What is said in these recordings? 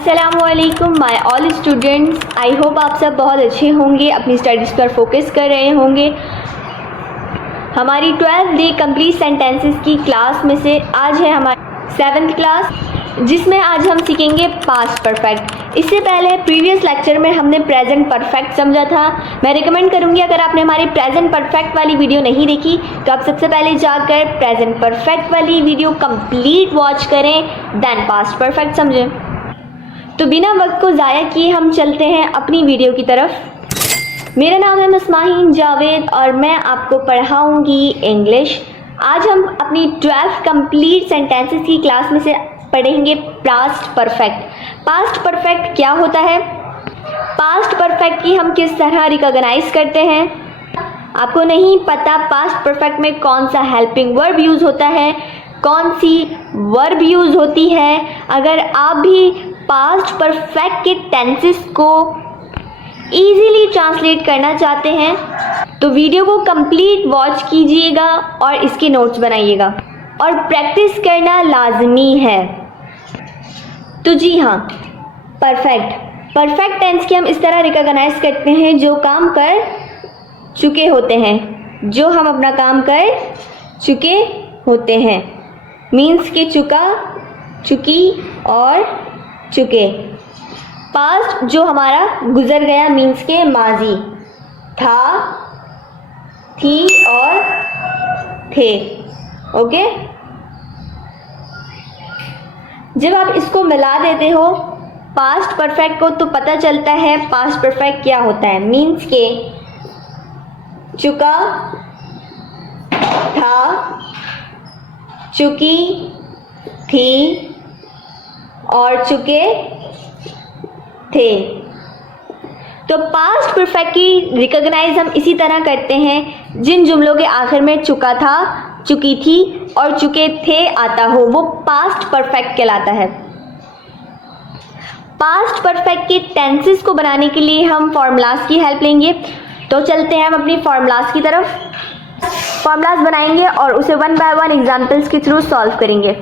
अस्सलामुअलैकुम my all students, I hope आप सब बहुत अच्छे होंगे, अपनी स्टडीज़ पर फोकस कर रहे होंगे। हमारी 12th डे कंप्लीट सेंटेंसेस की क्लास में से आज है हमारी 7th क्लास, जिसमें आज हम सीखेंगे पास्ट परफेक्ट। इससे पहले प्रीवियस लेक्चर में हमने प्रेजेंट परफेक्ट समझा था। मैं रिकमेंड करूंगी, अगर आपने हमारी प्रेजेंट परफेक्ट वाली वीडियो नहीं देखी तो आप सबसे पहले जाकर प्रेजेंट परफेक्ट वाली वीडियो कंप्लीट वॉच करें, देन पास्ट परफेक्ट समझें। तो बिना वक्त को ज़ाया किए हम चलते हैं अपनी वीडियो की तरफ। मेरा नाम है मस्माहीन जावेद और मैं आपको पढ़ाऊंगी इंग्लिश। आज हम अपनी 12 कंप्लीट सेंटेंसेस की क्लास में से पढ़ेंगे पास्ट परफेक्ट। पास्ट परफेक्ट क्या होता है, पास्ट परफेक्ट की हम किस तरह रिकॉग्नाइज करते हैं। आपको नहीं पता पास्ट परफेक्ट में कौन सा हेल्पिंग वर्ब यूज़ होता है, कौन सी वर्ब यूज़ होती है। अगर आप भी पास्ट परफेक्ट के टेंसेस को इजीली ट्रांसलेट करना चाहते हैं तो वीडियो को कंप्लीट वॉच कीजिएगा और इसके नोट्स बनाइएगा और प्रैक्टिस करना लाजमी है। तो जी हाँ, परफेक्ट टेंस की हम इस तरह रिकॉग्नाइज करते हैं जो काम कर चुके होते हैं, जो हम अपना काम कर चुके होते हैं। मीन्स के चुका, चुकी और चुके। पास्ट जो हमारा गुजर गया मीन्स के माजी, था, थी और थे। ओके, जब आप इसको मिला देते हो पास्ट परफेक्ट को तो पता चलता है पास्ट परफेक्ट क्या होता है। मीन्स के चुका, था, चुकी, थी और चुके थे। तो पास्ट परफेक्ट की रिकॉग्नाइज हम इसी तरह करते हैं, जिन जुमलों के आखिर में चुका था, चुकी थी और चुके थे आता हो वो पास्ट परफेक्ट कहलाता है। पास्ट परफेक्ट के टेंसेस को बनाने के लिए हम फॉर्मूलाज की हेल्प लेंगे। तो चलते हैं हम अपनी फॉर्मूलाज की तरफ। फॉर्मूलाज बनाएंगे और उसे वन बाय वन एग्जाम्पल्स के थ्रू सॉल्व करेंगे।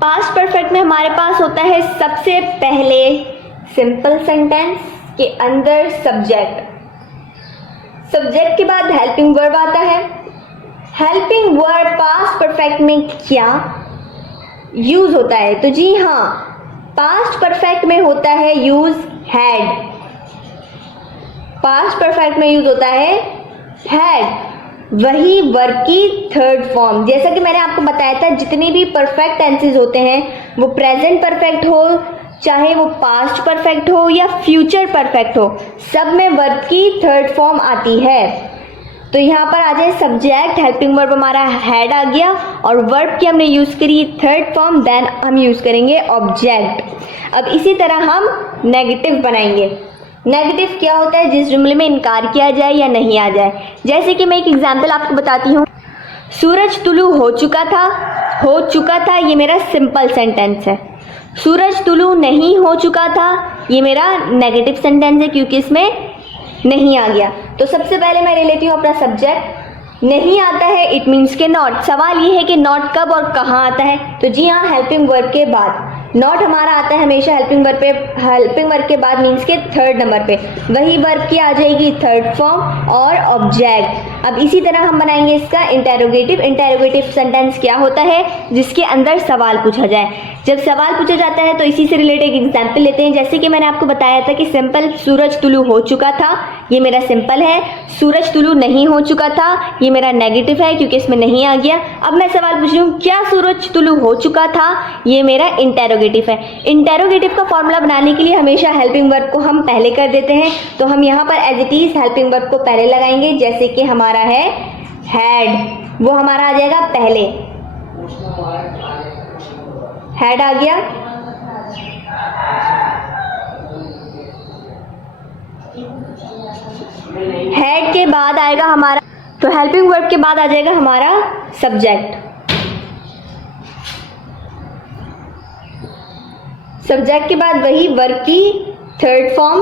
पास्ट परफेक्ट में हमारे पास होता है सबसे पहले सिंपल सेंटेंस के अंदर सब्जेक्ट, सब्जेक्ट के बाद हेल्पिंग वर्ब आता है। हेल्पिंग वर्ब पास्ट परफेक्ट में क्या यूज होता है, तो जी हाँ, पास्ट परफेक्ट में होता है यूज हैड। पास्ट परफेक्ट में यूज होता है हैड, वही वर्ब की थर्ड फॉर्म। जैसा कि मैंने आपको बताया था, जितने भी परफेक्ट टेंसेस होते हैं वो प्रेजेंट परफेक्ट हो, चाहे वो पास्ट परफेक्ट हो या फ्यूचर परफेक्ट हो, सब में वर्ब की थर्ड फॉर्म आती है। तो यहाँ पर आ जाए सब्जेक्ट, हेल्पिंग वर्ब हमारा हैड आ गया और वर्ब की हमने यूज़ करी थर्ड फॉर्म, देन हम यूज़ करेंगे ऑब्जेक्ट। अब इसी तरह हम नेगेटिव बनाएंगे। नेगेटिव क्या होता है, जिस जुमले में इनकार किया जाए या नहीं आ जाए। जैसे कि मैं एक एग्जांपल आपको बताती हूँ, सूरज तुलू हो चुका था, ये मेरा सिंपल सेंटेंस है। सूरज तुलू नहीं हो चुका था, ये मेरा नेगेटिव सेंटेंस है क्योंकि इसमें नहीं आ गया। तो सबसे पहले मैं ले लेती हूँ अपना सब्जेक्ट। नहीं आता है इट मीन्स के नॉट। सवाल ये है कि नॉट कब और कहाँ आता है, तो जी हाँ, हेल्पिंग वर्ब के बाद। नॉट हमारा आता है हमेशा हेल्पिंग वर्ब पे, हेल्पिंग वर्ब के बाद मीन्स के थर्ड नंबर पे। वही वर्ब की आ जाएगी थर्ड फॉर्म और ऑब्जेक्ट। अब इसी तरह हम बनाएंगे इसका इंटेरोगेटिव। इंटेरोगेटिव सेंटेंस क्या होता है, जिसके अंदर सवाल पूछा जाए। जब सवाल पूछा जाता है तो इसी से रिलेटेड एक एग्जाम्पल लेते हैं। जैसे कि मैंने आपको बताया था कि सिंपल सूरज तुलू हो चुका था, ये मेरा सिंपल है। सूरज तुलू नहीं हो चुका था, ये मेरा नेगेटिव है क्योंकि इसमें नहीं आ गया। अब मैं सवाल पूछ रही हूँ, क्या सूरज तुलू हो चुका था, ये मेरा इंटेरोगेटिव है। इंटेरोगेटिव का फॉर्मूला बनाने के लिए हमेशा हेल्पिंग वर्ब को हम पहले कर देते हैं। तो हम यहाँ पर as it is helping verb को पहले लगाएंगे। जैसे कि हमारा है हैड, वो हमारा आ जाएगा पहले, हैड आ गया। हेड के बाद आएगा हमारा, तो हेल्पिंग वर्ब के बाद आ जाएगा हमारा सब्जेक्ट। सब्जेक्ट के बाद वही वर्ब की थर्ड फॉर्म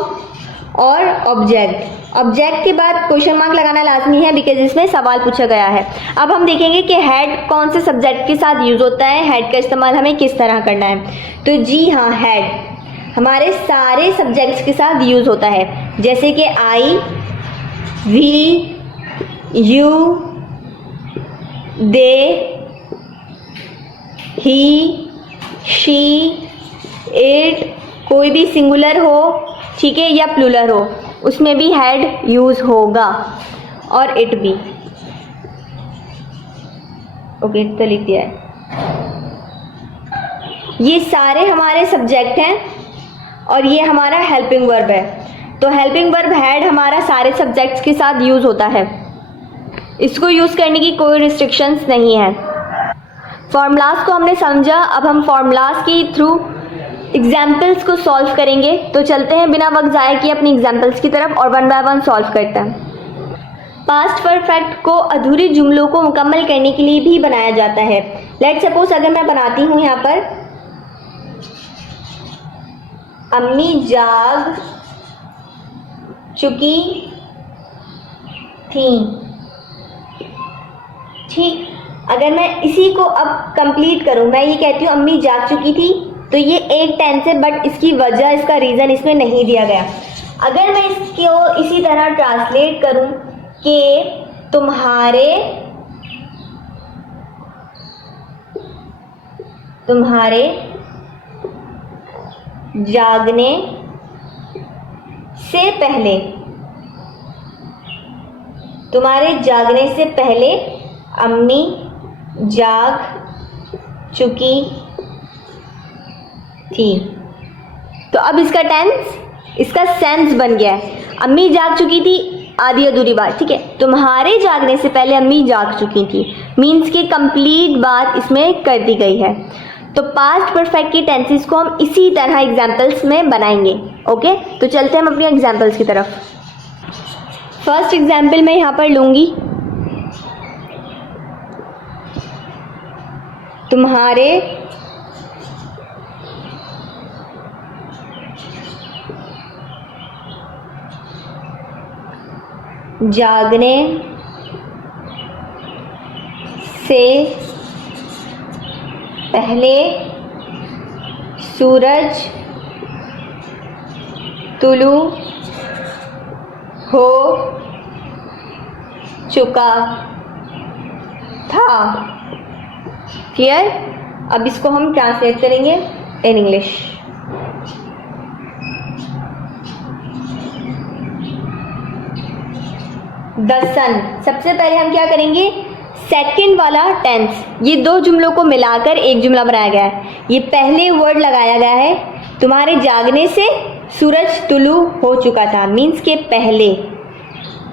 और ऑब्जेक्ट। ऑब्जेक्ट के बाद क्वेश्चन मार्क लगाना लाजमी है बिकॉज इसमें सवाल पूछा गया है। अब हम देखेंगे कि हेड कौन से सब्जेक्ट के साथ यूज होता है, हेड का इस्तेमाल हमें किस तरह करना है। तो जी हाँ, हेड हमारे सारे सब्जेक्ट्स के साथ यूज होता है, जैसे कि I, we, you, they, he, she, it, कोई भी सिंगुलर हो, ठीक है, या प्लूरल हो, उसमें भी हेड यूज होगा, और इट भी। ओके, तो लिख दिया है। ये सारे हमारे सब्जेक्ट हैं और ये हमारा हेल्पिंग वर्ब है। तो हेल्पिंग वर्ब हेड हमारा सारे सब्जेक्ट्स के साथ यूज होता है, इसको यूज करने की कोई रिस्ट्रिक्शंस नहीं है। फॉर्मूलाज को हमने समझा, अब हम फॉर्मूलाज के थ्रू एग्जाम्पल्स को सॉल्व करेंगे। तो चलते हैं बिना वक्त ज़ाया किए अपनी एग्जाम्पल्स की तरफ और वन बाय वन सॉल्व करते हैं। पास्ट परफेक्ट को अधूरे जुमलों को मुकम्मल करने के लिए भी बनाया जाता है। लेट सपोज अगर मैं बनाती हूँ यहाँ पर, अम्मी जाग चुकी थी, ठीक। अगर मैं इसी को अब कंप्लीट करूं, मैं ये कहती हूँ अम्मी जाग चुकी थी, तो ये एक टेंस है, बट इसकी वजह, इसका रीज़न इसमें नहीं दिया गया। अगर मैं इसको इसी तरह ट्रांसलेट करूं कि तुम्हारे जागने से पहले, तुम्हारे जागने से पहले अम्मी जाग चुकी थी। तो अब इसका टेंस, इसका सेंस बन गया है। अम्मी जाग चुकी थी, आधी अधूरी बात, ठीक है। तुम्हारे जागने से पहले अम्मी जाग चुकी थी, मीन्स कि कंप्लीट बात इसमें कर दी गई है। तो पास्ट परफेक्ट की टेंसेस को हम इसी तरह एग्जाम्पल्स में बनाएंगे। ओके, तो चलते हैं हम अपनी एग्जाम्पल्स की तरफ। फर्स्ट एग्जाम्पल मैं यहाँ पर लूँगी, तुम्हारे जागने से पहले सूरज तुलू हो चुका था। क्लियर? अब इसको हम ट्रांसलेट करेंगे इन इंग्लिश। द सन, सबसे पहले हम क्या करेंगे, सेकंड वाला टेंस, ये दो जुमलों को मिलाकर एक जुमला बनाया गया है। ये पहले वर्ड लगाया गया है, तुम्हारे जागने से सूरज तुलू हो चुका था, मीन्स के पहले।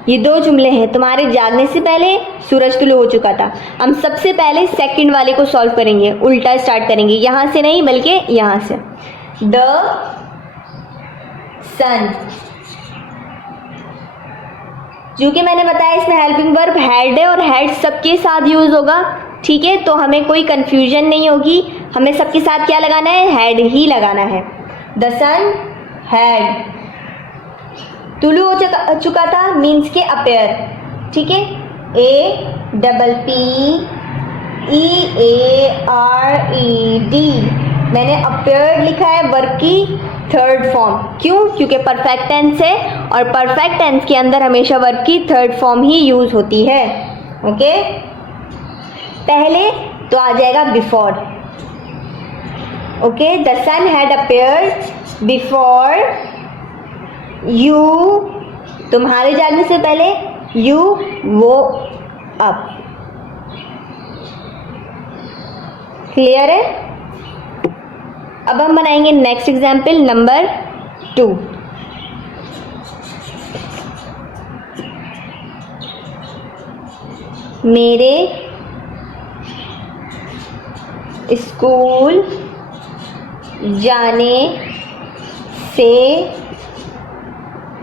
ये दो जुमले हैं, तुम्हारे जागने से पहले सूरज तुलू हो चुका था। हम सबसे पहले सेकंड वाले को सॉल्व करेंगे, उल्टा स्टार्ट करेंगे, यहाँ से नहीं बल्कि यहाँ से। द सन, जो कि मैंने बताया इसमें हेल्पिंग वर्ब हैड है और हैड सबके साथ यूज होगा, ठीक है। तो हमें कोई कंफ्यूजन नहीं होगी, हमें सबके साथ क्या लगाना है, हैड ही लगाना है। द सन हैड तुलू हो चुका था, मीन्स के अपेयर, ठीक है। APPEARED, मैंने अपेयर्ड लिखा है वर्ब की थर्ड फॉर्म, क्यों? क्योंकि परफेक्ट टेंस है और परफेक्ट टेंस के अंदर हमेशा वर्ब की थर्ड फॉर्म ही यूज होती है। ओके, पहले तो आ जाएगा before. Okay, the sun had appeared before you, तुम्हारे जागने से पहले यू वो अप। क्लियर है? अब हम बनाएंगे नेक्स्ट एग्जाम्पल नंबर 2। मेरे स्कूल जाने से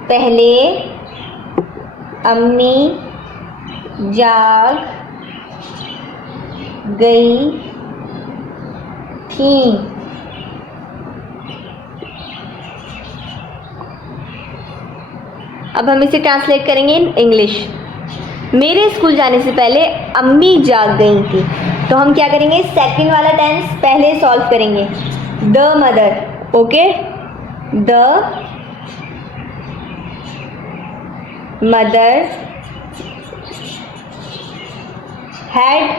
पहले अम्मी जाग गई थी। अब हम इसे ट्रांसलेट करेंगे इन इंग्लिश। मेरे स्कूल जाने से पहले अम्मी जाग गई थी। तो हम क्या करेंगे, सेकंड वाला टेंस पहले सॉल्व करेंगे। The mother, okay, the mother had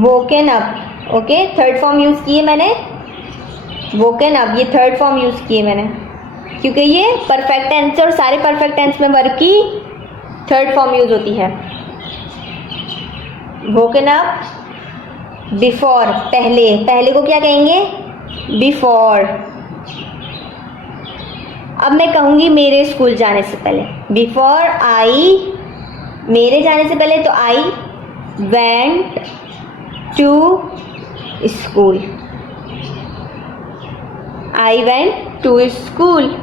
woken up, okay, third form use किए मैंने, वोकन अप, ये थर्ड फॉर्म यूज किए मैंने क्योंकि ये परफेक्ट टेंस और सारे परफेक्ट टेंस में वर्ब की थर्ड फॉर्म यूज होती है। वोकन अप बिफोर, पहले, पहले को क्या कहेंगे, बिफोर। अब मैं कहूंगी मेरे स्कूल जाने से पहले, बिफोर आई, मेरे जाने से पहले तो I went to school, I went to school,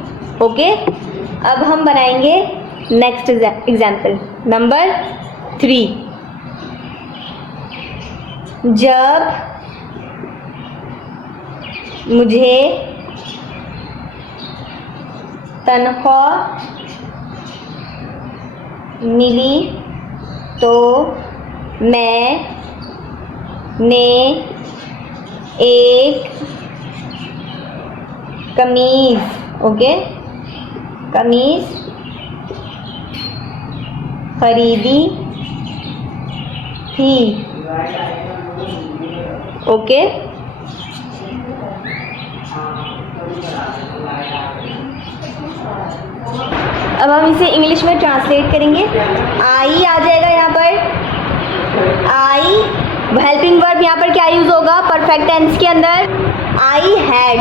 okay. अब हम बनाएंगे नेक्स्ट एग्जाम्पल नंबर 3। जब मुझे तनख्वाह मिली तो मैंने एक कमीज, ओके, कमीज खरीदी थी, ओके। अब हम इसे इंग्लिश में ट्रांसलेट करेंगे। आई आ जाएगा यहाँ पर, आई हेल्पिंग वर्ब यहाँ पर क्या यूज होगा परफेक्ट टेंस के अंदर, आई हैड,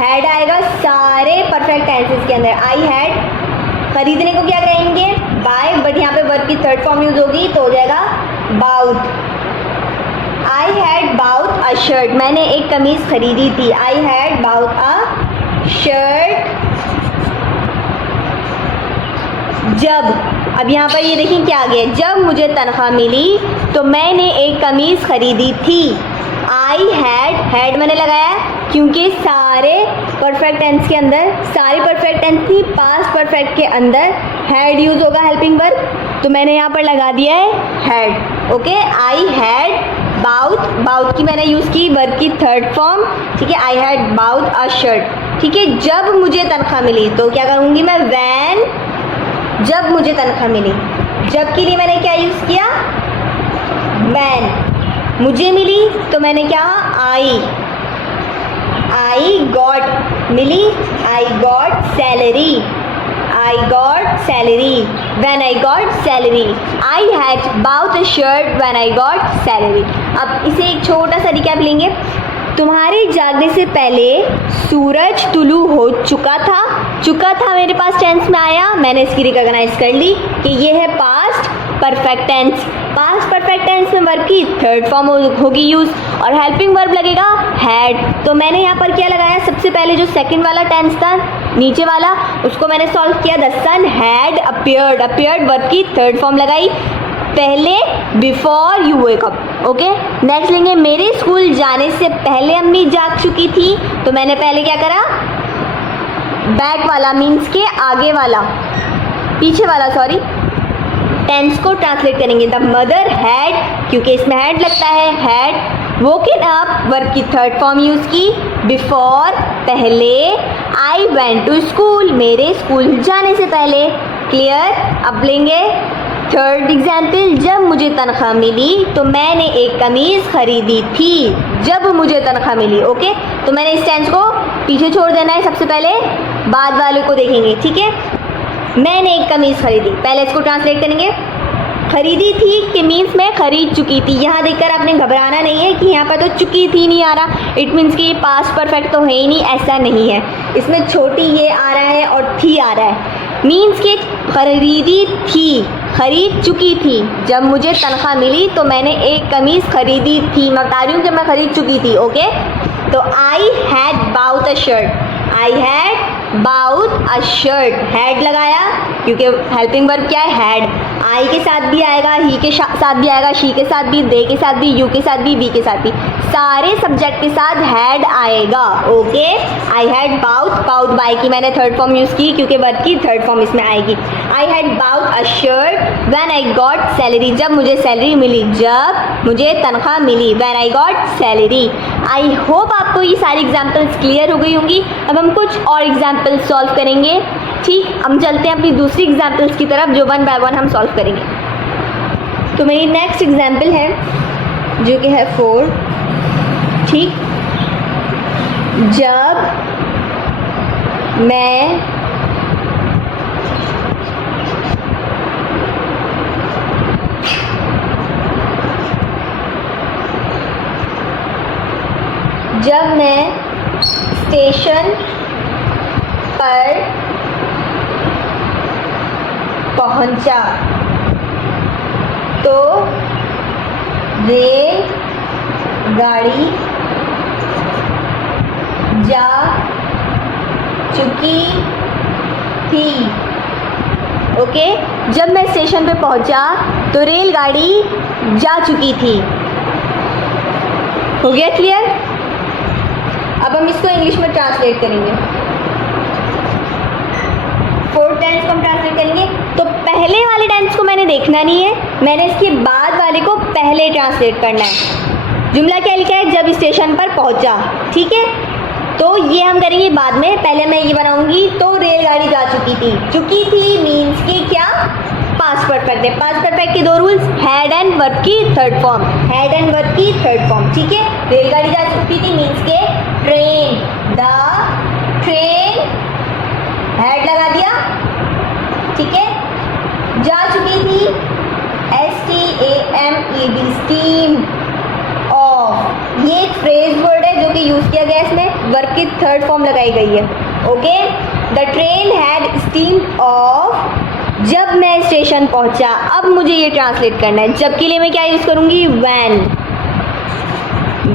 हैड आएगा सारे परफेक्ट टेंसेस के अंदर। आई हैड, खरीदने को क्या कहेंगे, बाय, बट यहाँ पे वर्ब की थर्ड फॉर्म यूज होगी तो हो जाएगा bought. I had bought a shirt, मैंने एक कमीज खरीदी थी, I had bought a shirt. जब, अब यहाँ पर ये देखिए क्या आ गया, जब मुझे तनख्वाह मिली तो मैंने एक कमीज खरीदी थी। आई हैड मैंने लगाया क्योंकि सारे परफेक्ट टेंस के अंदर, सारे परफेक्ट टेंस की पास्ट परफेक्ट के अंदर हैड यूज होगा हेल्पिंग वर्ब, तो मैंने यहाँ पर लगा दिया है had, okay. I had bought, bought की मैंने यूज की वर्ब की थर्ड फॉर्म, ठीक है, I had bought a shirt, ठीक है। जब मुझे तनख्वाह मिली तो क्या करूँगी मैं, वैन, जब मुझे तनख्वाह मिली, जब के लिए मैंने क्या यूज किया, वैन। मुझे मिली तो मैंने क्या, आई गॉट, मिली, I got salary, I got salary, when I got salary. I had bought a shirt when I got salary. अब इसे एक छोटा सा रिकैप लेंगे। तुम्हारे जागने से पहले सूरज तुलू हो चुका था, चुका था मेरे पास टेंस में आया, मैंने इसकी रिकॉग्नाइज कर ली कि ये है past perfect tense. Past perfect tense में वर्ब की थर्ड फॉर्म होगी यूज और हेल्पिंग वर्ब लगेगा हैड। तो मैंने यहाँ पर क्या लगाया, सबसे पहले जो सेकंड वाला टेंस था नीचे वाला, उसको मैंने सॉल्व किया, the sun had appeared, appeared verb की थर्ड फॉर्म लगाई पहले, before you wake up, okay. Next लेंगे, मेरे स्कूल जाने से पहले अम्मी जाग चुकी थी, तो मैंने पहले क्या करा, बैक वाला मीन्स के आगे वाला, पीछे वाला सॉरी, टेंस को ट्रांसलेट करेंगे। द मदर हैड, क्योंकि इसमें हैड लगता है, हैड वोकन अप वर्ब की थर्ड फॉर्म यूज की, बिफोर पहले, आई वेंट टू स्कूल मेरे स्कूल जाने से पहले, क्लियर। अब लेंगे थर्ड एग्जाम्पल, जब मुझे तनख्वाह मिली तो मैंने एक कमीज खरीदी थी, जब मुझे तनख्वाह मिली, ओके। तो मैंने इस टेंस को पीछे छोड़ देना है, सबसे पहले बाद वाले को देखेंगे, ठीक है। मैंने एक कमीज खरीदी, पहले इसको ट्रांसलेट करेंगे, खरीदी थी कि मीन्स मैं खरीद चुकी थी। यहाँ देखकर आपने घबराना नहीं है कि यहाँ पर तो चुकी थी नहीं आ रहा, इट मीन्स कि ये पास्ट परफेक्ट तो है ही नहीं, ऐसा नहीं है, इसमें छोटी ये आ रहा है और थी आ रहा है, मीन्स कि खरीदी थी, खरीद चुकी थी। जब मुझे तनख्वाह मिली तो मैंने एक कमीज खरीदी थी, मैं बता रही हूँ कि मैं खरीद चुकी थी, ओके। तो I had bought a shirt, I had bought a shirt, had लगाया क्योंकि हेल्पिंग वर्ब क्या है, हैड। आई के साथ भी आएगा, ही के साथ भी आएगा, शी के साथ भी, दे के साथ भी, यू के साथ भी, वी के साथ भी, सारे सब्जेक्ट के साथ हैड आएगा। Okay, I had bought, bought buy की मैंने थर्ड फॉर्म यूज़ की क्योंकि वर्ब की थर्ड फॉर्म इसमें आएगी। I had bought a shirt when I got salary, जब मुझे सैलरी मिली, जब मुझे तनख्वाह मिली, when I got salary. I hope आपको ये सारी एग्जाम्पल्स क्लियर हो गई होंगी। अब हम कुछ और एग्जाम्पल्स सॉल्व करेंगे। ठीक, हम चलते हैं अपनी दूसरी एग्जाम्पल्स की तरफ जो वन बाय वन हम सॉल्व करेंगे। तो मेरी नेक्स्ट एग्जाम्पल है जो कि है 4। ठीक, जब मैं स्टेशन पर पहुंचा तो रेल गाड़ी जा चुकी थी। ओके, जब मैं स्टेशन पे पहुंचा तो रेलगाड़ी जा चुकी थी। हो गया क्लियर? अब हम इसको इंग्लिश में ट्रांसलेट करेंगे। 4th टेंस को हम ट्रांसलेट करेंगे। तो पहले वाले टेंस को मैंने देखना नहीं है, मैंने इसके बाद वाले को पहले ट्रांसलेट करना है। जुमला क्या लिखा है, जब स्टेशन पर पहुंचा। ठीक है, तो ये हम करेंगे बाद में। पहले मैं ये बनाऊंगी तो रेलगाड़ी जा चुकी थी। चुकी थी मीन्स की क्या, पास्ट परफेक्ट है। पास्ट परफेक्ट के 2 रूल्स, हैड एंड वर्ब की third form, had and verb की थर्ड फॉर्म। ठीक है, रेलगाड़ी जा चुकी थी मीन्स के ट्रेन, द ट्रेन, हैड लगा दिया। ठीक है, जा चुकी थी, STAMED, स्टीम ऑफ। ये एक फ्रेज वर्ड है जो कि यूज किया गया है, इसमें वर्ब की थर्ड फॉर्म लगाई गई है। Okay, the train had steamed of, जब मैं स्टेशन पहुंचा। अब मुझे ये ट्रांसलेट करना है। जब के लिए मैं क्या यूज करूंगी, व्हेन।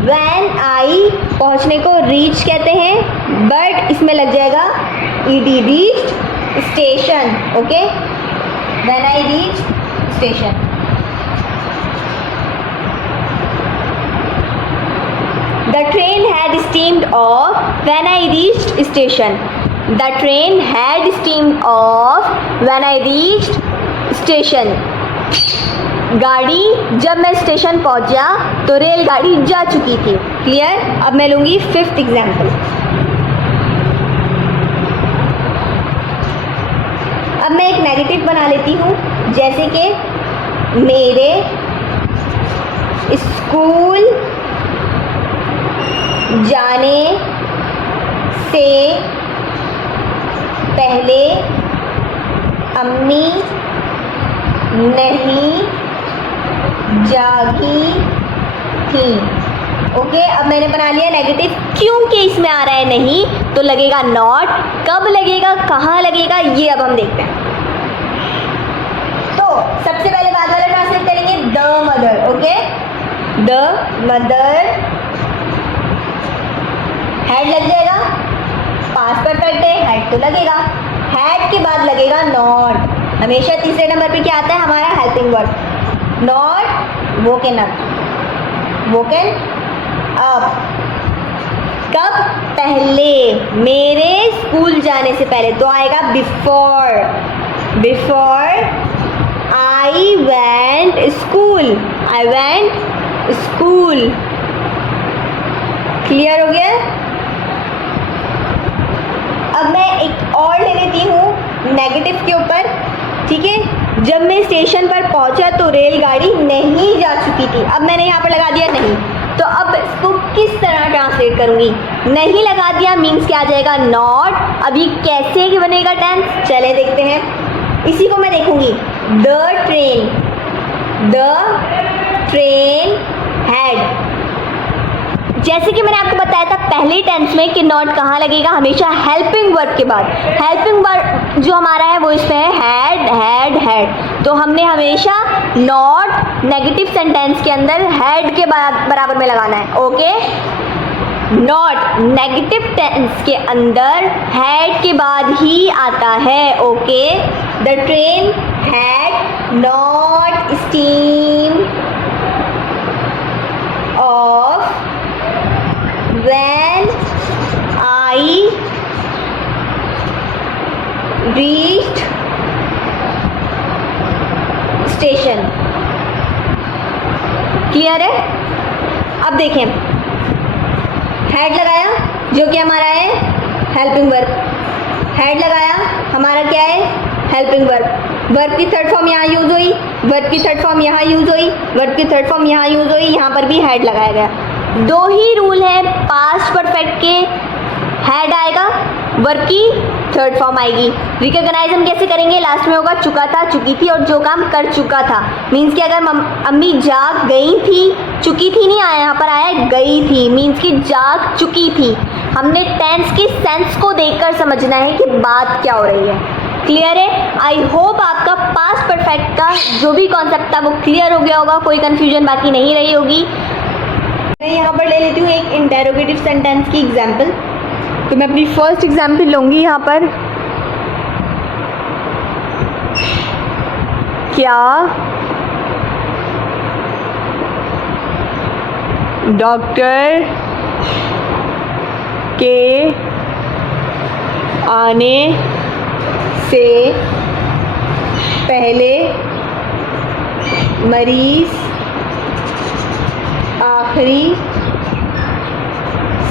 व्हेन आई पहुंचने को रीच कहते हैं, बट इसमें लग जाएगा ed, reached station. Okay, when I reach station. The train had steamed off when I reached station. The train had steamed off when I reached station. गाड़ी, जब मैं स्टेशन पहुंचा तो रेलगाड़ी जा चुकी थी। क्लियर? अब मैं लूंगी 5th एग्जाम्पल। अब मैं एक नेगेटिव बना लेती हूँ, जैसे कि मेरे स्कूल जाने से पहले अम्मी नहीं जागी थी। ओके, अब मैंने बना लिया नेगेटिव। क्योंकि इसमें आ रहा है नहीं तो लगेगा नॉट, कब लगेगा, कहाँ लगेगा, ये अब हम देखते हैं। तो सबसे पहले बाद वाला ट्रांसलेट करेंगे, the mother. Okay, the mother, had लग जाएगा, पास्ट परफेक्ट है, हैड तो लगेगा। हैड के बाद लगेगा नॉट। हमेशा तीसरे नंबर पे क्या आता है हमारा, helping verb. Not woken up, woken up. कब, पहले, मेरे स्कूल जाने से पहले, तो आएगा before. Before I went school, I went school. Clear हो गया? अब मैं एक और ले लेती हूँ नेगेटिव के ऊपर। ठीक है, जब मैं स्टेशन पर पहुंचा तो रेलगाड़ी नहीं जा चुकी थी। अब मैंने यहाँ पर लगा दिया नहीं, तो अब इसको किस तरह ट्रांसलेट करूँगी। नहीं लगा दिया मीन्स क्या आ जाएगा, नॉट। अब ये कैसे बनेगा टेंस, चले देखते हैं। इसी को मैं देखूंगी, द ट्रेन हैड। जैसे कि मैंने आपको बताया था पहले टेंस में कि नॉट कहाँ लगेगा, हमेशा हेल्पिंग वर्ब के बाद। हेल्पिंग वर्ब जो हमारा है वो इसमें है हैड। तो हमने हमेशा नॉट नेगेटिव सेंटेंस के अंदर हैड के बराबर में लगाना है। ओके, नॉट नेगेटिव टेंस के अंदर हैड के बाद ही आता है. Okay, the train had not steam of when I reached station. Clear है? अब देखें, हैड लगाया जो कि हमारा है हेल्पिंग वर्ब. हैड लगाया हमारा क्या है? Helping verb. वर्ब की थर्ड फॉर्म यहाँ यूज हुई, वर्ब की थर्ड फॉर्म यहाँ यूज हुई, वर्ब की थर्ड फॉर्म यहाँ यूज हुई, यहाँ पर भी हैड लगाया गया. दो ही रूल है पास्ट परफेक्ट के. हैड आएगा, वर्ब की थर्ड फॉर्म आएगी. रिकॉग्नाइज हम कैसे करेंगे? लास्ट में होगा चुका था, चुकी थी और जो काम कर चुका था. मीन्स कि अगर अम्मी जाग गई थी, चुकी थी नहीं आया, यहाँ पर आया गई थी. मीन्स कि जाग चुकी थी. हमने टेंस की सेंस को देखकर समझना है कि बात क्या हो रही है. क्लियर है? आई होप आपका पास्ट परफेक्ट का जो भी कॉन्सेप्ट था वो क्लियर हो गया होगा, कोई कन्फ्यूजन बाकी नहीं रही होगी. मैं यहाँ पर ले लेती हूँ एक इंटेरोगेटिव सेंटेंस की एग्जाम्पल. तो मैं अपनी फर्स्ट एग्जाम्पल लूँगी यहाँ पर. क्या डॉक्टर के आने से पहले मरीज आखिरी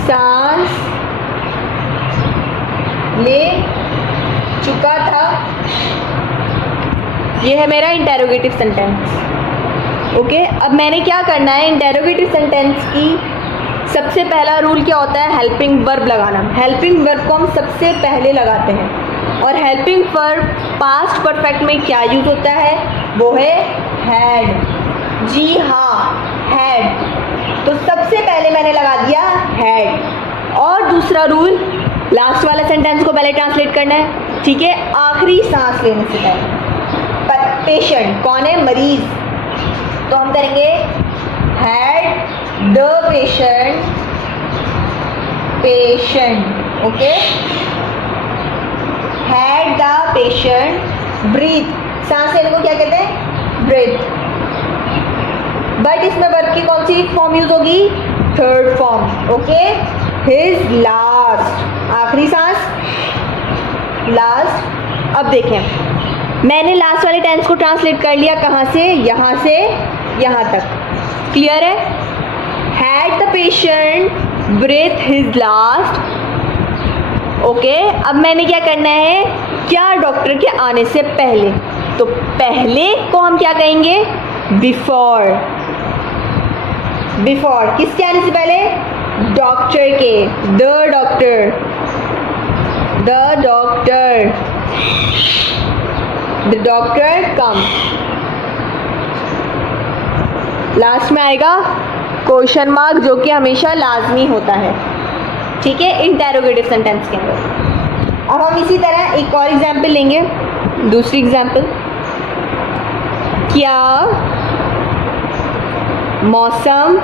सांस ले चुका था. ये है मेरा इंटेरोगेटिव सेंटेंस. ओके, अब मैंने क्या करना है? इंटेरोगेटिव सेंटेंस की सबसे पहला रूल क्या होता है? हेल्पिंग वर्ब लगाना. हेल्पिंग वर्ब को हम सबसे पहले लगाते हैं. और हेल्पिंग वर्ब पास्ट परफेक्ट में क्या यूज होता है? वो है हैड. जी हाँ, हैड. तो सबसे पहले मैंने लगा दिया हैड. और दूसरा रूल, लास्ट वाला सेंटेंस को पहले ट्रांसलेट करना है. ठीक है, आखिरी सांस लेने से पहले. पेशेंट कौन है? मरीज. तो हम करेंगे had the patient. Patient. Okay, had the patient breathe. सांस लेने को क्या कहते हैं? ब्रीथ. बट इसमें वर्ब की कौन सी फॉर्म यूज होगी? Third form. Okay, his last. आखिरी सांस, लास्ट. अब देखें, मैंने लास्ट वाले टेंस को ट्रांसलेट कर लिया. कहाँ से? यहाँ से यहाँ तक. क्लियर है? Had the patient breath his last. Okay, अब मैंने क्या करना है? क्या डॉक्टर के आने से पहले. तो पहले को हम क्या कहेंगे? बिफोर. बिफोर किसके आने से पहले? डॉक्टर के. The doctor. The doctor. The doctor come. Last में आएगा क्वेश्चन मार्क जो कि हमेशा लाजमी होता है. ठीक है, इंटेरोगेटिव सेंटेंस के अंदर. अब हम इसी तरह एक और एग्जाम्पल लेंगे. दूसरी एग्जाम्पल, क्या मौसम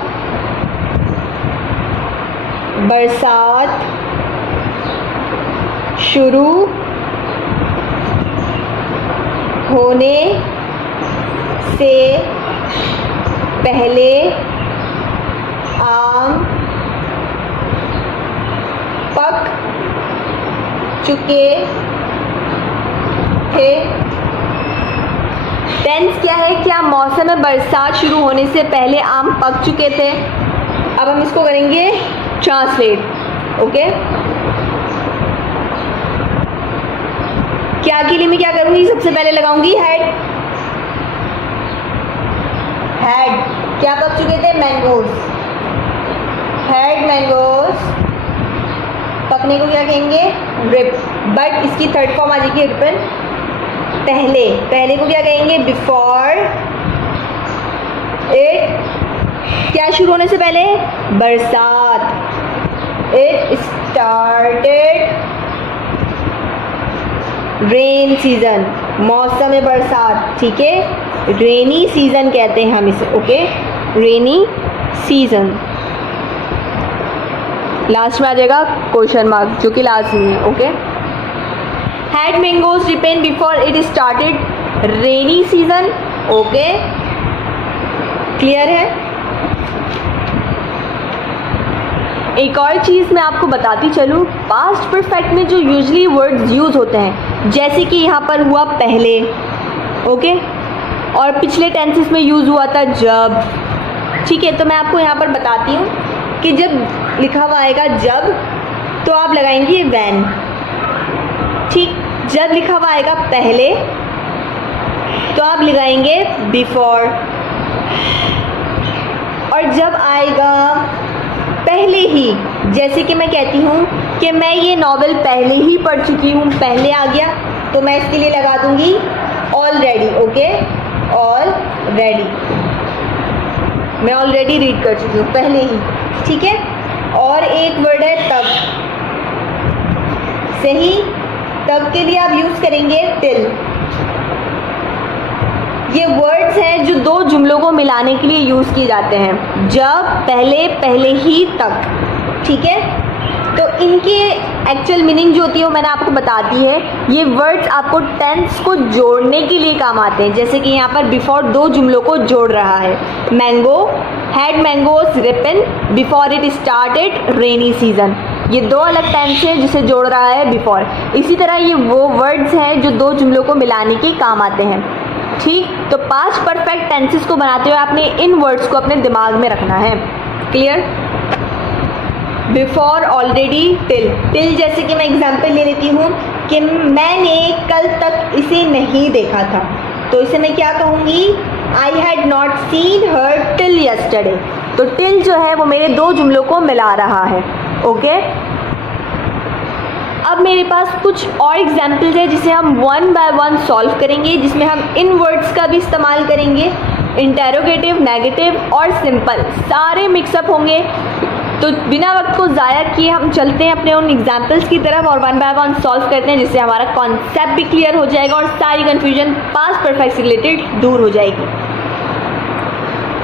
बरसात शुरू होने से पहले आम पक चुके थे. टेंस क्या है? क्या मौसम में बरसात शुरू होने से पहले आम पक चुके थे. अब हम इसको करेंगे ट्रांसलेट. ओके, क्या के लिए मैं क्या करूंगी? सबसे पहले लगाऊंगी हैड. हैड क्या पक चुके थे? मैंगोज. Had mangoes. पकने को क्या कहेंगे? रिप. बट इसकी थर्ड फॉर्म आ जाएगी रिपन. पहले. पहले को क्या कहेंगे? Before it. क्या शुरू होने से पहले? बरसात. It started rain season. मौसम में बरसात. ठीक है, रेनी सीजन कहते हैं हम इसे. Okay, rainy season. लास्ट में आ जाएगा क्वेश्चन मार्क जो कि लाजमी है. Okay. Had mangoes ripen before it started rainy season. Okay, clear है. एक और चीज़ मैं आपको बताती चलूँ, पास्ट परफेक्ट में जो यूजली वर्ड्स यूज़ होते हैं, जैसे कि यहाँ पर हुआ पहले. ओके, और पिछले टेंसेस में यूज़ हुआ था जब. ठीक है, तो मैं आपको यहाँ पर बताती हूँ कि जब लिखा हुआ आएगा जब, तो आप लगाएंगे व्हेन. ठीक, जब लिखा हुआ आएगा पहले, तो आप लगाएंगे बिफोर. और जब आएगा पहले ही, जैसे कि मैं कहती हूँ कि मैं ये नॉवेल पहले ही पढ़ चुकी हूँ, पहले आ गया, तो मैं इसके लिए लगा दूँगी ऑलरेडी. ओके, ऑलरेडी, मैं ऑलरेडी रीड कर चुकी हूँ, पहले ही. ठीक है. और एक वर्ड है तब. सही, तब के लिए आप यूज़ करेंगे टिल. ये वर्ड्स हैं जो दो जुमलों को मिलाने के लिए यूज़ किए जाते हैं. जब, पहले, पहले ही, तक. ठीक है. तो इनकी एक्चुअल मीनिंग जो होती है वो मैंने आपको बता दी है. ये वर्ड्स आपको टेंस को जोड़ने के लिए काम आते हैं. जैसे कि यहाँ पर बिफोर दो जुमलों को जोड़ रहा है. Mango, had mangoes Ripon before it started rainy season. ये दो अलग टेंस हैं जिसे जोड़ रहा है बिफोर. इसी तरह ये वो वर्ड्स हैं जो दो जुमलों को मिलाने के काम आते हैं. ठीक, तो पास्ट परफेक्ट टेंसेस को बनाते हुए आपने इन वर्ड्स को अपने दिमाग में रखना है. Clear. Before, already, till. Till जैसे कि मैं एग्जांपल ले लेती हूँ कि मैंने कल तक इसे नहीं देखा था, तो इसे मैं क्या कहूँगी, I had not seen her till yesterday. तो टिल जो है वो मेरे दो जुमलों को मिला रहा है. ओके. अब मेरे पास कुछ और एग्जाम्पल्स है जिसे हम वन बाय वन सॉल्व करेंगे, जिसमें हम इन वर्ड्स का भी इस्तेमाल करेंगे. इंटेरोगेटिव, नेगेटिव और सिंपल सारे मिक्सअप होंगे. तो बिना वक्त को ज़ाया किए हम चलते हैं अपने उन एग्जाम्पल्स की तरफ और वन बाय वन सॉल्व करते हैं, जिससे हमारा कॉन्सेप्ट भी क्लियर हो जाएगा और सारी कन्फ्यूजन पास्ट परफेक्ट से रिलेटेड दूर हो जाएगी.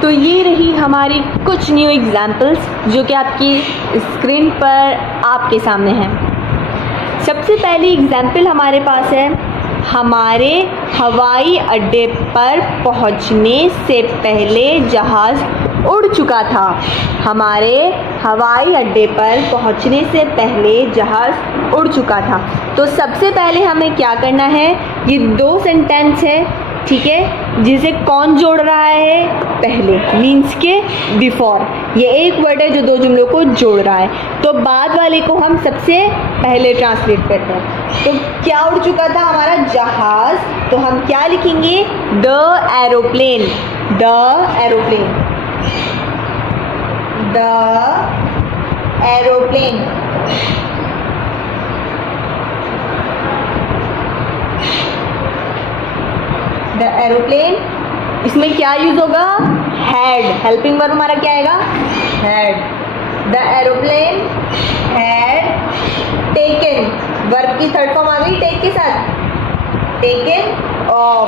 तो ये रही हमारी कुछ न्यू एग्जाम्पल्स जो कि आपकी स्क्रीन पर आपके सामने हैं. सबसे पहली एग्जाम्पल हमारे पास है, हमारे हवाई अड्डे पर पहुंचने से पहले जहाज़ उड़ चुका था. हमारे हवाई अड्डे पर पहुंचने से पहले जहाज़ उड़ चुका था. तो सबसे पहले हमें क्या करना है, ये दो सेंटेंस है. ठीक है, जिसे कौन जोड़ रहा है, पहले, मीन्स के बिफोर. ये एक वर्ड है जो दो जुमलों को जोड़ रहा है. तो बाद वाले को हम सबसे पहले ट्रांसलेट करते हैं. तो क्या उड़ चुका था, हमारा जहाज. तो हम क्या लिखेंगे, the aeroplane. The aeroplane, the aeroplane. The aeroplane, इसमें क्या यूज होगा, हैड. हेल्पिंग वर्ब हमारा क्या आएगा, had. The aeroplane had taken, verb की थर्ड फॉर्म आ गई टेक के साथ, taken of.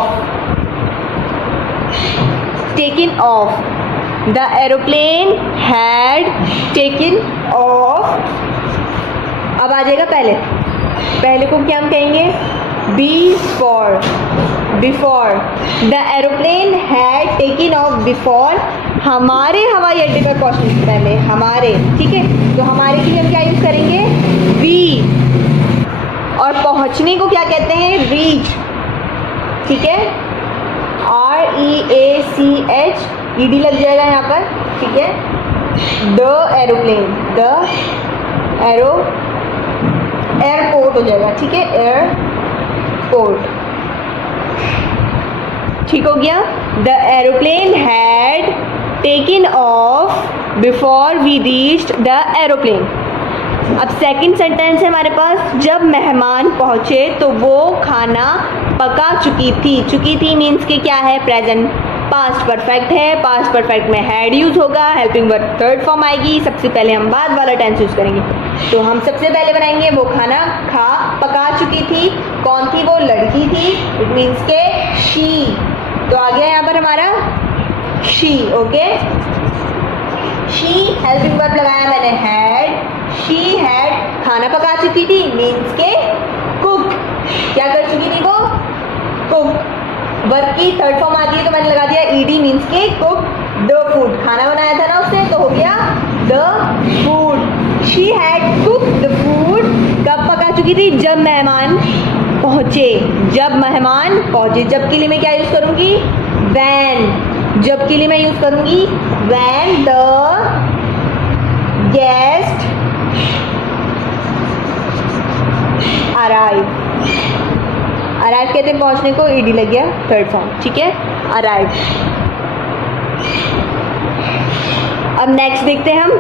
Taken of, the aeroplane had taken of. अब आ जाएगा पहले. पहले को क्या हम कहेंगे, before. Before, the aeroplane had taken off before. हमारे हवाई अड्डे पर पहुंचने से पहले, हमारे. ठीक है, तो हमारे के लिए हम क्या यूज करेंगे, वी. और पहुंचने को क्या कहते हैं, रीच. ठीक है, REACH, ED लग जाएगा यहाँ पर. ठीक है, द एरोप्लेन, द एयरपोर्ट हो जाएगा. ठीक है, एयरपोर्ट. ठीक हो गया. The aeroplane had taken off before we reached the aeroplane. अब सेकंड सेंटेंस है हमारे पास, जब मेहमान पहुंचे तो वो खाना पका चुकी थी. चुकी थी मीन्स के क्या है, प्रेजेंट. पास्ट परफेक्ट है, पास्ट परफेक्ट में हैड यूज होगा, हेल्पिंग वर्ब थर्ड फॉर्म आएगी. सबसे पहले हम बाद वाला टेंस यूज करेंगे. तो हम सबसे पहले बनाएंगे, वो खाना पका चुकी थी. कौन थी, वो लड़की थी. इट मीन्स के शी. तो आ गया यहाँ पर हमारा she. Okay, she helping verb लगाया मैंने हैड. शी चुकी थी, मीन्स के कुक। क्या कर चुकी थी वो? कुक। वर्ब की थर्ड फॉर्म आती है तो मैंने लगा दिया ईडी, मीन्स के कुक द फूड। खाना बनाया था ना उसने, तो हो गया the food. She had cook the food. कब पका चुकी थी? जब मेहमान पहुंचे। जब मेहमान पहुंचे। जब के लिए मैं क्या यूज करूंगी? वैन। जब के लिए मैं यूज करूंगी when the guest arrive. Arrive कहते हैं पहुंचने को, ईडी लग गया थर्ड फॉर्म, ठीक है, अराइव। अब नेक्स्ट देखते हैं हम।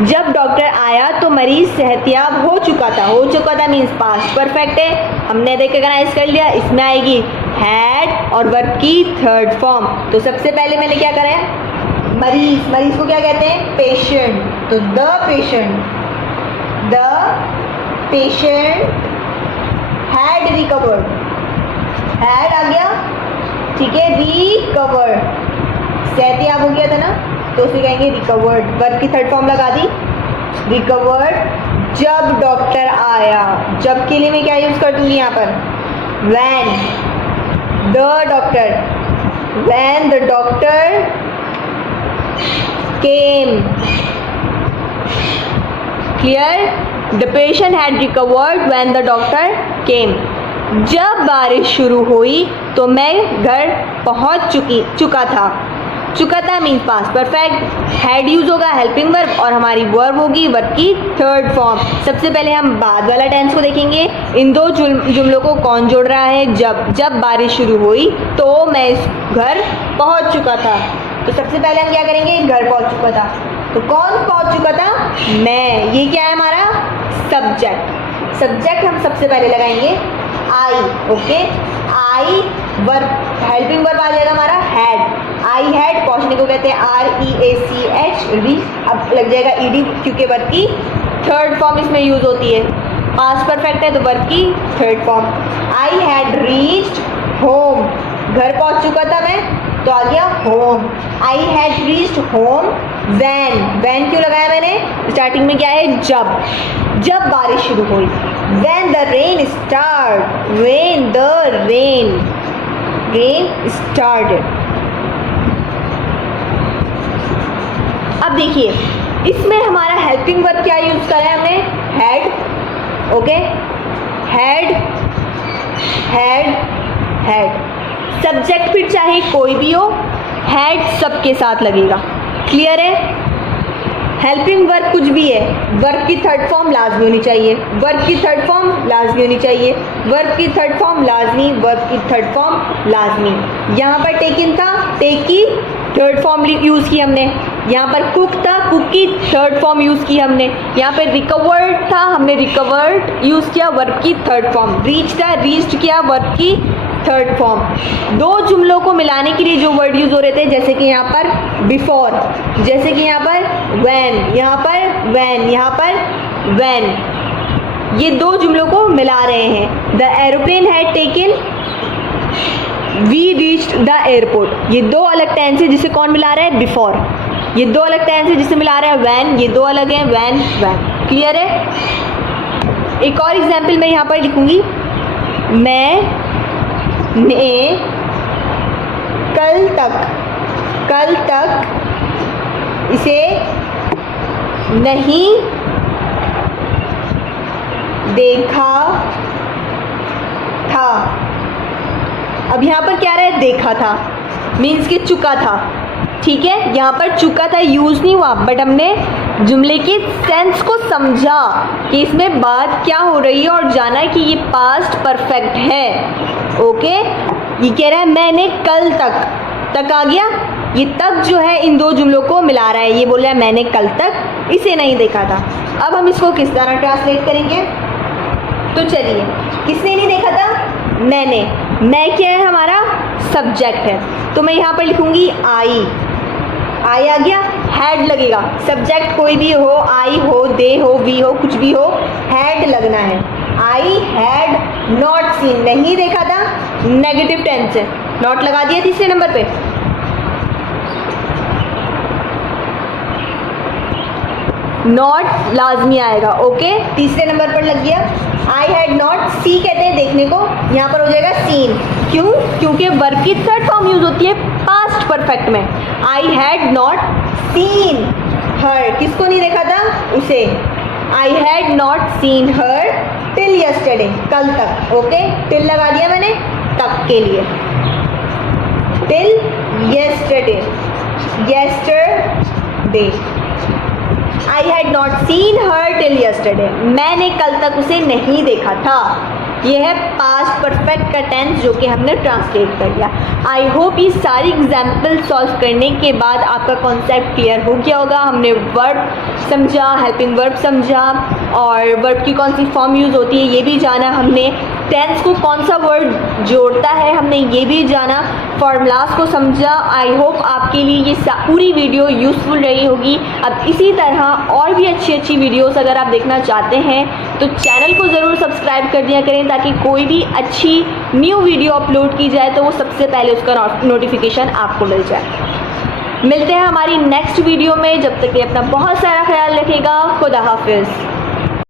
जब डॉक्टर आया तो मरीज सेहतियाब हो चुका था। हो चुका था मीन्स पास्ट परफेक्ट है, हमने रिकॉग्नाइज कर लिया। इसमें आएगी हैड और वर्ब की थर्ड फॉर्म। तो सबसे पहले मैंने क्या करा है? मरीज। मरीज को क्या कहते हैं? पेशेंट। तो the patient had recovered. Had आ गया, ठीक है, रिकवर्ड। सेहतियाब हो गया था ना, तो उसे कहेंगे रिकवर्ड। वर्ब की थर्ड फॉर्म लगा दी, रिकवर्ड। जब डॉक्टर आया। जब के लिए मैं क्या यूज कर दूंगी यहाँ पर? When the doctor. When the doctor came. Clear? The patient had recovered when the doctor केम। जब बारिश शुरू हुई तो मैं घर पहुंच चुका था means past perfect. Had use होगा हेल्पिंग वर्ब और हमारी वर्ब होगी वर्ब की थर्ड फॉर्म। सबसे पहले हम बाद वाला टेंस को देखेंगे। इन दो जुमलों को कौन जोड़ रहा है? जब बारिश शुरू हुई तो मैं इस घर पहुंच चुका था। तो सबसे पहले हम क्या करेंगे? घर पहुंच चुका था। तो कौन पहुंच चुका था? मैं। ये क्या है हमारा? सब्जेक्ट। सब्जेक्ट हम सबसे पहले लगाएंगे आई। ओके, आई। वर्ब हेल्पिंग वर्ब आ जाएगा हमारा हैड। आई हैड पहुंचने को कहते हैं REACH, रीच। अब लग जाएगा ईडी क्योंकि वर्ब की थर्ड फॉर्म इसमें यूज होती है। पास्ट परफेक्ट है तो वर्ब की third form. I had reached home. घर पहुंच चुका था मैं, तो आ गया home. I had reached home when. When क्यों लगाया मैंने? स्टार्टिंग में क्या है? जब बारिश शुरू हुई। When the rain started, when the rain started। अब देखिए इसमें हमारा हेल्पिंग वर्ब क्या यूज करा है हमने? हैड। Okay, had. सब्जेक्ट फिर चाहे कोई भी हो, हैड सबके साथ लगेगा। क्लियर है? हेल्पिंग वर्ब कुछ भी है, वर्ब की थर्ड फॉर्म लाजमी होनी चाहिए। वर्ब की थर्ड फॉर्म लाजमी होनी चाहिए। वर्ब की थर्ड फॉर्म लाजमी। वर्ब की थर्ड फॉर्म लाजमी। यहाँ पर टेकन था, टेक की थर्ड फॉर्म यूज की हमने। यहाँ पर कुक था, कुक की थर्ड फॉर्म यूज की हमने। यहाँ पर रिकवर्ड था, हमने रिकवर्ड यूज किया, वर्ब की थर्ड फॉर्म। रीच था, रीच्ड किया, वर्ब की थर्ड फॉर्म। दो जुमलों को मिलाने के लिए जो वर्ड यूज हो रहे थे, जैसे कि यहाँ पर बिफोर, जैसे कि यहाँ पर व्हेन, यहाँ पर व्हेन, यहाँ पर व्हेन, ये दो जुमलों को मिला रहे हैं। The aeroplane had taken, we reached the airport. ये दो अलग टेंस है जिसे कौन मिला रहा है? बिफोर। ये दो अलग टेंस है जिसे मिला रहा है व्हेन। ये दो अलग है, व्हेन व्हेन। क्लियर है? एक और एग्जाम्पल मैं यहाँ पर लिखूंगी। मैंने कल तक इसे नहीं देखा था। अब यहाँ पर क्या रहा है? देखा था मीन्स कि चुका था। ठीक है, यहाँ पर चुका था यूज नहीं हुआ, बट हमने जुमले के सेंस को समझा कि इसमें बात क्या हो रही है और जाना कि ये पास्ट परफेक्ट है। ओके, ये कह रहा है मैंने कल तक आ गया। ये तक जो है इन दो जुमलों को मिला रहा है। ये बोल रहा है मैंने कल तक इसे नहीं देखा था। अब हम इसको किस तरह ट्रांसलेट करेंगे? तो चलिए, किसने नहीं देखा था? मैंने। मैं क्या है? हमारा सब्जेक्ट है, तो मैं यहाँ पर लिखूंगी आई आ गया, हैड लगेगा। सब्जेक्ट कोई भी हो, आई हो, दे हो, वी हो, कुछ भी हो, हैड लगना है। आई हैड नॉट सीन, नहीं देखा था, नेगेटिव टेंस है, नॉट लगा दिया तीसरे नंबर पे। नॉट लाजमी आएगा। ओके, तीसरे नंबर पर लग गया। आई हैड नॉट, सी कहते हैं देखने को, यहाँ पर हो जाएगा सीन। क्यों? क्योंकि वर्ब की थर्ड फॉर्म यूज होती है पास्ट परफेक्ट में। आई हैड नॉट सीन हर, किसको नहीं देखा था? उसे। I had not seen her till yesterday, कल तक। ओके, टिल लगा दिया मैंने, तक के लिए, till yesterday, yesterday. I had not seen her till yesterday, मैंने कल तक उसे नहीं देखा था। यह है पास्ट परफेक्ट का टेंस जो कि हमने ट्रांसलेट कर लिया। आई होप ये सारी एग्जाम्पल सॉल्व करने के बाद आपका कॉन्सेप्ट क्लियर हो गया होगा। हमने वर्ब समझा, हेल्पिंग वर्ब समझा, और वर्ब की कौन सी फॉर्म यूज़ होती है ये भी जाना हमने, टेंस को कौन सा वर्ड जोड़ता है हमने ये भी जाना, फॉर्मूलाज को समझा। आई होप आपके लिए ये पूरी वीडियो यूज़फुल रही होगी। अब इसी तरह और भी अच्छी अच्छी वीडियोस अगर आप देखना चाहते हैं तो चैनल को ज़रूर सब्सक्राइब कर दिया करें, ताकि कोई भी अच्छी न्यू वीडियो अपलोड की जाए तो वो सबसे पहले उसका नोटिफिकेशन आपको मिल जाए। मिलते हैं हमारी नेक्स्ट वीडियो में, जब तक कि अपना बहुत सारा ख्याल रखिएगा। खुदा हाफिज़।